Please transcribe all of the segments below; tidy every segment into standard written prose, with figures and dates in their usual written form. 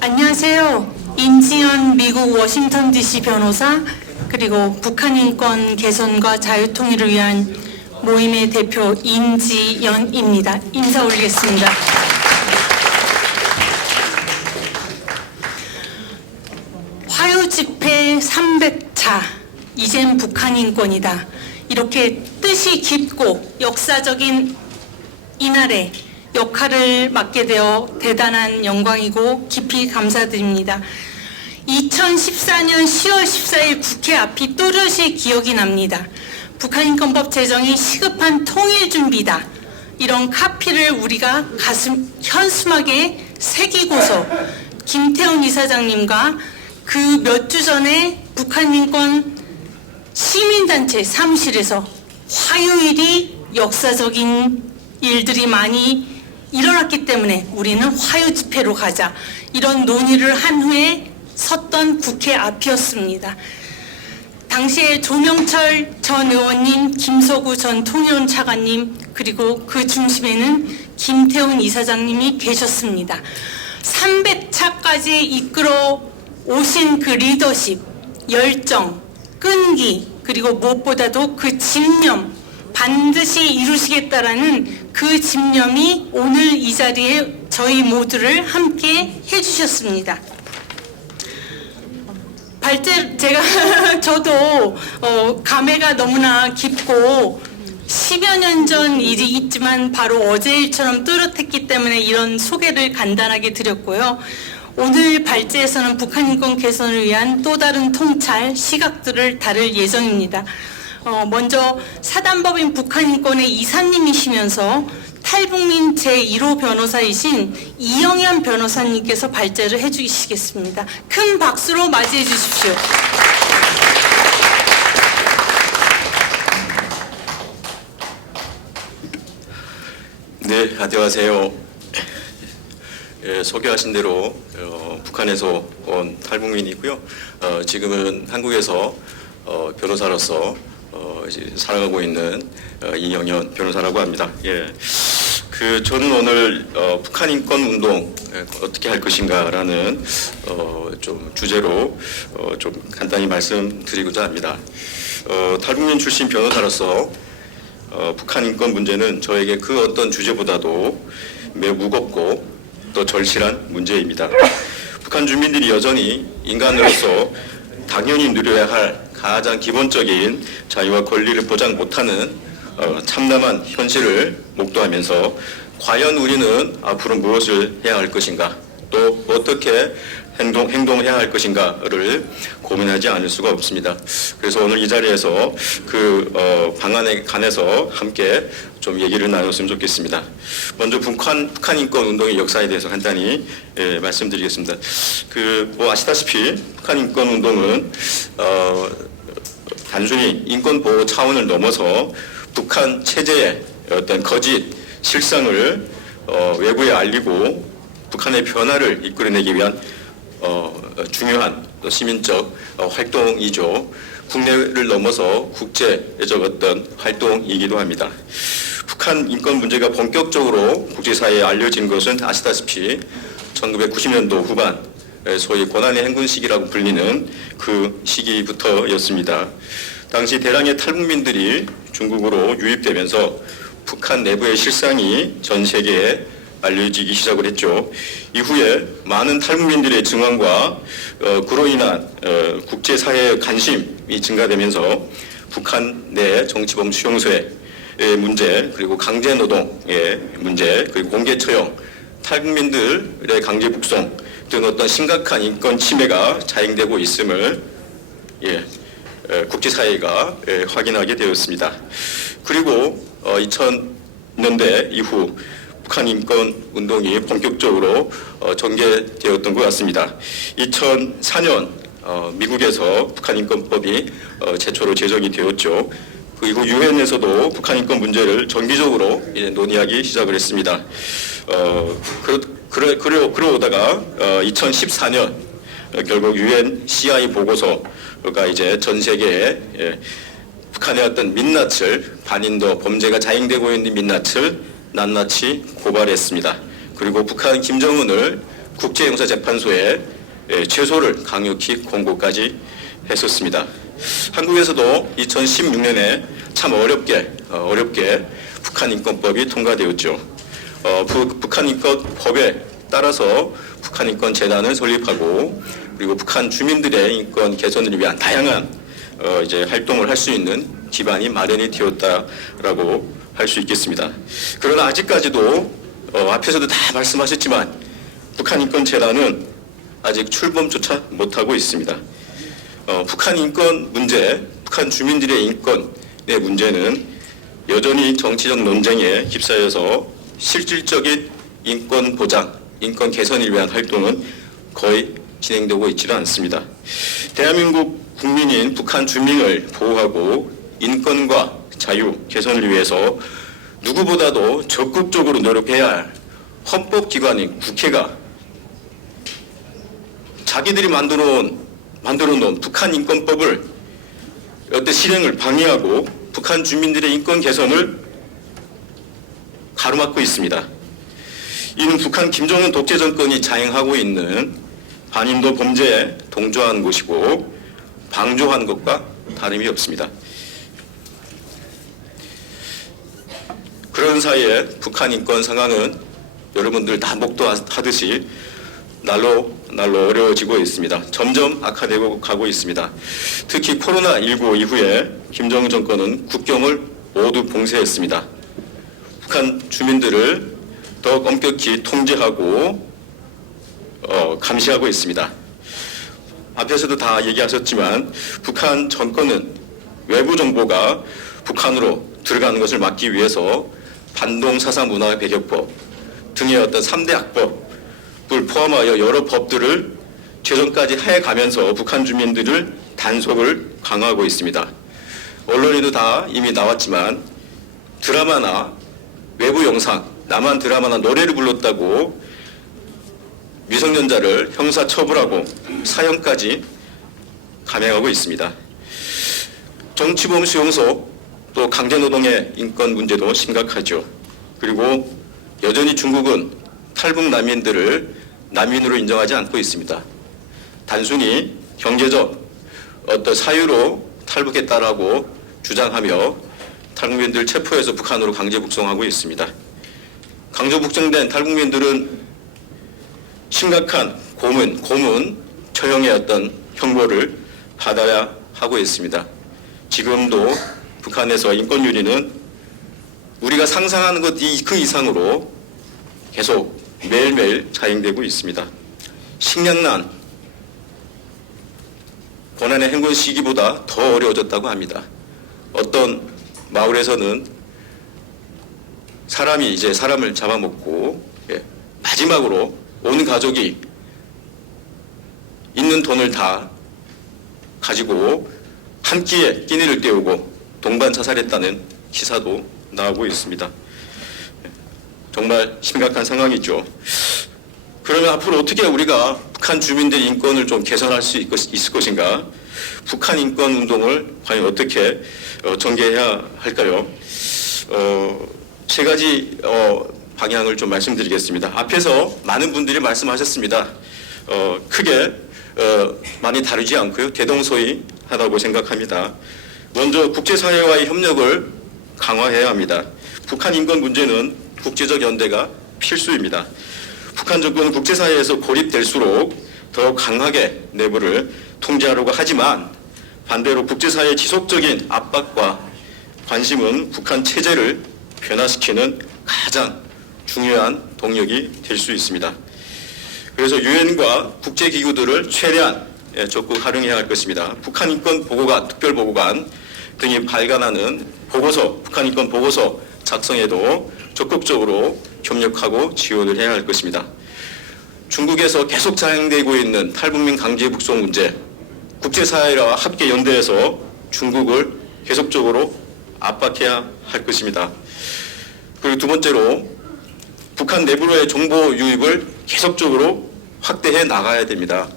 안녕하세요. 인지연 미국 워싱턴 DC 변호사 그리고 북한 인권 개선과 자유통일을 위한 모임의 대표 인지연입니다. 인사 올리겠습니다. 화요 집회 300차 이젠 북한 인권이다. 이렇게 뜻이 깊고 역사적인 이날에 역할을 맡게 되어 대단한 영광이고 깊이 감사드립니다. 2014년 10월 14일 국회 앞이 또렷이 기억이 납니다. 북한인권법 제정이 시급한 통일 준비다. 이런 카피를 우리가 현수막에 새기고서 김태훈 이사장님과 그 몇 주 전에 북한인권 시민단체 사무실에서 화요일이 역사적인 일들이 많이 일어났기 때문에 우리는 화요 집회로 가자. 이런 논의를 한 후에 섰던 국회 앞이었습니다. 당시에 조명철 전 의원님, 김서구 전 통일원 차관님, 그리고 그 중심에는 김태훈 이사장님이 계셨습니다. 300차까지 이끌어 오신 그 리더십, 열정, 끈기, 그리고 무엇보다도 그 집념, 반드시 이루시겠다라는 그 집념이 오늘 이 자리에 저희 모두를 함께 해주셨습니다. 제가 저도 감회가 너무나 깊고 10여 년 전 일이 있지만 바로 어제 일처럼 뚜렷했기 때문에 이런 소개를 간단하게 드렸고요. 오늘 발제에서는 북한 인권 개선을 위한 또 다른 통찰, 시각들을 다룰 예정입니다. 먼저 사단법인 북한인권의 이사님이시면서 탈북민 제1호 변호사이신 이영현 변호사님께서 발제를 해주시겠습니다. 큰 박수로 맞이해 주십시오. 네, 안녕하세요. 소개하신 대로 북한에서 온 탈북민이고요. 지금은 한국에서 변호사로서 이제 살아가고 있는 이영현 변호사라고 합니다. 저는 오늘 북한 인권 운동 어떻게 할 것인가라는 좀 주제로 좀 간단히 말씀드리고자 합니다. 탈북민 출신 변호사로서 북한 인권 문제는 저에게 그 어떤 주제보다도 매우 무겁고 또 절실한 문제입니다. 북한 주민들이 여전히 인간으로서 당연히 누려야 할 가장 기본적인 자유와 권리를 보장 못하는 참담한 현실을 목도하면서 과연 우리는 앞으로 무엇을 해야 할 것인가, 또 어떻게 행동해야 할 것인가를 고민하지 않을 수가 없습니다. 그래서 오늘 이 자리에서 그 방안에 관해서 함께 좀 얘기를 나눴으면 좋겠습니다. 먼저 북한 인권 운동의 역사에 대해서 간단히 말씀드리겠습니다. 아시다시피 북한 인권 운동은 단순히 인권 보호 차원을 넘어서 북한 체제의 어떤 거짓 실상을 외부에 알리고 북한의 변화를 이끌어내기 위한 중요한 시민적 활동이죠. 국내를 넘어서 국제적 어떤 활동이기도 합니다. 북한 인권 문제가 본격적으로 국제사회에 알려진 것은 아시다시피 1990년도 후반 소위 고난의 행군 시기라고 불리는 그 시기부터였습니다. 당시 대량의 탈북민들이 중국으로 유입되면서 북한 내부의 실상이 전 세계에 알려지기 시작을 했죠. 이후에 많은 탈북민들의 증언과 그로 인한 국제사회의 관심이 증가되면서 북한 내 정치범 수용소의 문제, 그리고 강제노동의 문제, 그리고 공개처형, 탈북민들의 강제 북송 등 어떤 심각한 인권 침해가 자행되고 있음을 국제사회가 확인하게 되었습니다. 그리고 2000년대 이후 북한 인권 운동이 본격적으로 전개되었던 것 같습니다. 2004년 미국에서 북한 인권법이 최초로 제정이 되었죠. 그리고 유엔에서도 북한 인권 문제를 정기적으로 논의하기 시작을 했습니다. 그러다가 2014년 결국 유엔 CI 보고서가 이제 전 세계에 북한의 어떤 민낯을, 반인도 범죄가 자행되고 있는 민낯을 낱낱이 고발했습니다. 그리고 북한 김정은을 국제형사재판소에 최소를 강력히 공고까지 했었습니다. 한국에서도 2016년에 참 어렵게 북한인권법이 통과되었죠. 북한인권법에 따라서 북한인권재단을 설립하고 그리고 북한 주민들의 인권 개선을 위한 다양한 이제 활동을 할 수 있는 기반이 마련이 되었다라고 할 수 있겠습니다. 그러나 아직까지도 앞에서도 다 말씀하셨지만 북한인권재단은 아직 출범조차 못하고 있습니다. 북한 인권 문제, 북한 주민들의 인권의 문제는 여전히 정치적 논쟁에 휩싸여서 실질적인 인권 보장, 인권 개선을 위한 활동은 거의 진행되고 있지는 않습니다. 대한민국 국민인 북한 주민을 보호하고 인권과 자유 개선을 위해서 누구보다도 적극적으로 노력해야 할 헌법기관인 국회가 자기들이 만들어 놓은 북한 인권법을 어떤 실행을 방해하고 북한 주민들의 인권 개선을 가로막고 있습니다. 이는 북한 김정은 독재 정권이 자행하고 있는 반인도 범죄에 동조한 것이고 방조한 것과 다름이 없습니다. 그런 사이에 북한 인권 상황은 여러분들 다 목도하듯이 날로 어려워지고 있습니다. 점점 악화되고 가고 있습니다. 특히 코로나19 이후에 김정은 정권은 국경을 모두 봉쇄했습니다. 북한 주민들을 더욱 엄격히 통제하고 감시하고 있습니다. 앞에서도 다 얘기하셨지만 북한 정권은 외부 정보가 북한으로 들어가는 것을 막기 위해서 반동사상문화 배격법 등의 어떤 3대 악법을 포함하여 여러 법들을 제정까지 해가면서 북한 주민들을 단속을 강화하고 있습니다. 언론에도 다 이미 나왔지만 드라마나 외부 영상, 남한 드라마나 노래를 불렀다고 미성년자를 형사처벌하고 사형까지 감행하고 있습니다. 정치범 수용소 또 강제노동의 인권 문제도 심각하죠. 그리고 여전히 중국은 탈북 난민들을 난민으로 인정하지 않고 있습니다. 단순히 경제적 어떤 사유로 탈북했다라고 주장하며 탈북민들 체포해서 북한으로 강제 북송하고 있습니다. 강제 북송된 탈북민들은 심각한 고문, 처형의 어떤 형벌을 받아야 하고 있습니다. 지금도 북한에서 인권유린은 우리가 상상하는 것 그 이상으로 계속 매일매일 자행되고 있습니다. 식량난, 고난의 행군 시기보다 더 어려워졌다고 합니다. 어떤 마을에서는 사람이 이제 사람을 잡아먹고 마지막으로 온 가족이 있는 돈을 다 가지고 한 끼에 끼니를 때우고 동반 자살했다는 기사도 나오고 있습니다. 정말 심각한 상황이죠. 그러면 앞으로 어떻게 우리가 북한 주민들의 인권을 좀 개선할 수 있을 것인가? 북한 인권 운동을 과연 어떻게 전개해야 할까요? 세 가지 방향을 좀 말씀드리겠습니다. 앞에서 많은 분들이 말씀하셨습니다. 크게 많이 다르지 않고요. 대동소이하다고 생각합니다. 먼저 국제사회와의 협력을 강화해야 합니다. 북한 인권 문제는 국제적 연대가 필수입니다. 북한 정권은 국제사회에서 고립될수록 더 강하게 내부를 통제하려고 하지만 반대로 국제사회의 지속적인 압박과 관심은 북한 체제를 변화시키는 가장 중요한 동력이 될 수 있습니다. 그래서 유엔과 국제기구들을 최대한 적극 활용해야 할 것입니다. 북한 인권 보고관, 특별보고관 등이 발간하는 보고서, 북한 인권 보고서 작성에도 적극적으로 협력하고 지원을 해야 할 것입니다. 중국에서 계속 자행되고 있는 탈북민 강제 북송 문제, 국제사회와 함께 연대해서 중국을 계속적으로 압박해야 할 것입니다. 그리고 두 번째로 북한 내부로의 정보 유입을 계속적으로 확대해 나가야 됩니다.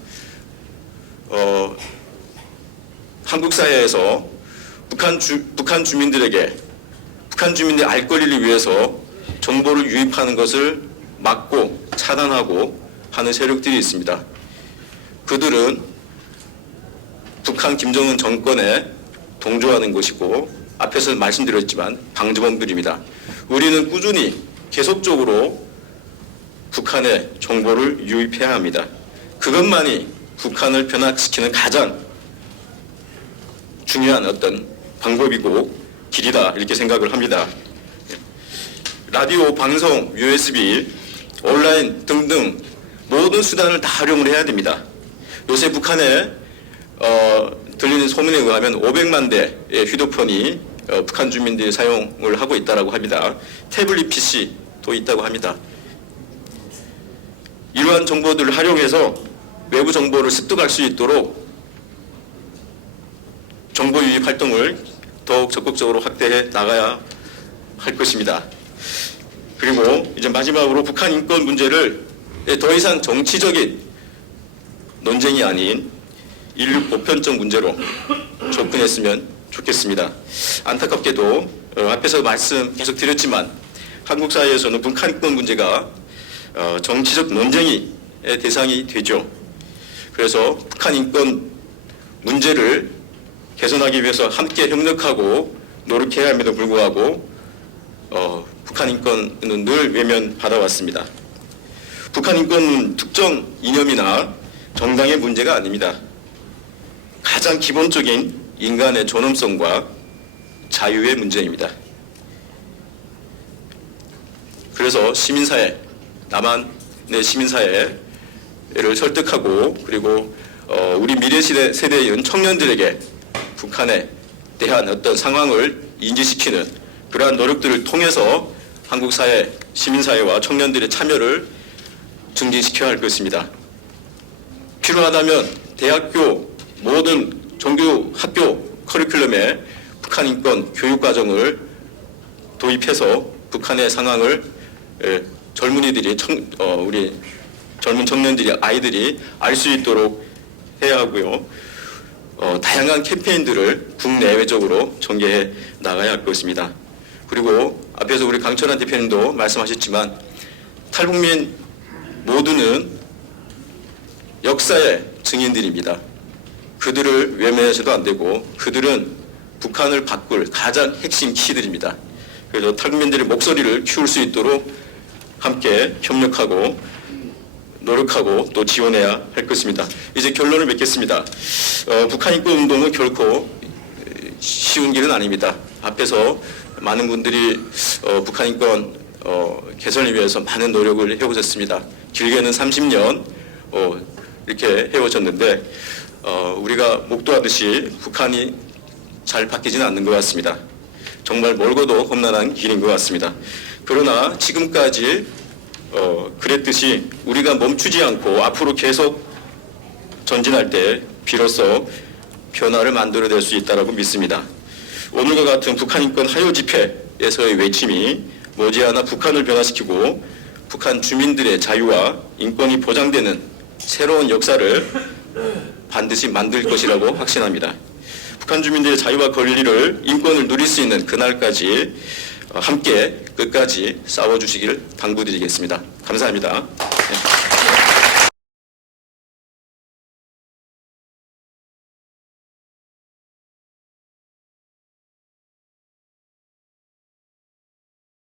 한국 사회에서 북한 주민들에게 북한 주민들의 알 권리를 위해서 정보를 유입하는 것을 막고 차단하고 하는 세력들이 있습니다. 그들은 북한 김정은 정권에 동조하는 것이고 앞에서 말씀드렸지만 방조범들입니다. 우리는 꾸준히 계속적으로 북한의 정보를 유입해야 합니다. 그것만이 북한을 변화시키는 가장 중요한 어떤 방법이고 길이다 이렇게 생각을 합니다. 라디오, 방송, USB, 온라인 등등 모든 수단을 다 활용을 해야 됩니다. 요새 북한에 들리는 소문에 의하면 500만 대의 휴대폰이 북한 주민들이 사용을 하고 있다고 합니다. 태블릿 PC도 있다고 합니다. 이러한 정보들을 활용해서 외부 정보를 습득할 수 있도록 정보 유입 활동을 더욱 적극적으로 확대해 나가야 할 것입니다. 그리고 이제 마지막으로 북한 인권 문제를 더 이상 정치적인 논쟁이 아닌 인류 보편적 문제로 접근했으면 좋겠습니다. 안타깝게도 앞에서 말씀 계속 드렸지만 한국 사회에서는 북한 인권 문제가 정치적 논쟁의 대상이 되죠. 그래서 북한 인권 문제를 개선하기 위해서 함께 협력하고 노력해야 함에도 불구하고 북한 인권은 늘 외면받아왔습니다. 북한 인권은 특정 이념이나 정당의 문제가 아닙니다. 가장 기본적인 인간의 존엄성과 자유의 문제입니다. 그래서 시민사회, 남한의 시민사회를 설득하고 그리고 우리 미래 세대의 청년들에게 북한에 대한 어떤 상황을 인지시키는 그러한 노력들을 통해서 한국 사회, 시민사회와 청년들의 참여를 증진시켜야 할 것입니다. 필요하다면 대학교 모든 정규 학교 커리큘럼에 북한 인권 교육 과정을 도입해서 북한의 상황을 젊은이들이 우리 젊은 청년들이 아이들이 알 수 있도록 해야 하고요. 다양한 캠페인들을 국내외적으로 전개해 나가야 할 것입니다. 그리고 앞에서 우리 강철한 대표님도 말씀하셨지만 탈북민 모두는 역사의 증인들입니다. 그들을 외면해서도 안 되고 그들은 북한을 바꿀 가장 핵심 키들입니다. 그래서 탈북민들의 목소리를 키울 수 있도록 함께 협력하고 노력하고 또 지원해야 할 것입니다. 이제 결론을 맺겠습니다. 북한 인권 운동은 결코 쉬운 길은 아닙니다. 앞에서 많은 분들이 북한 인권 개선을 위해서 많은 노력을 해오셨습니다. 길게는 30년 이렇게 해오셨는데 우리가 목도하듯이 북한이 잘 바뀌지는 않는 것 같습니다. 정말 멀고도 험난한 길인 것 같습니다. 그러나 지금까지 그랬듯이 우리가 멈추지 않고 앞으로 계속 전진할 때 비로소 변화를 만들어낼 수 있다고 믿습니다. 오늘과 같은 북한 인권 하요 집회에서의 외침이 머지않아 북한을 변화시키고 북한 주민들의 자유와 인권이 보장되는 새로운 역사를 반드시 만들 것이라고 확신합니다. 북한 주민들의 자유와 권리를 인권을 누릴 수 있는 그날까지 함께 끝까지 싸워주시기를 당부드리겠습니다. 감사합니다. 네.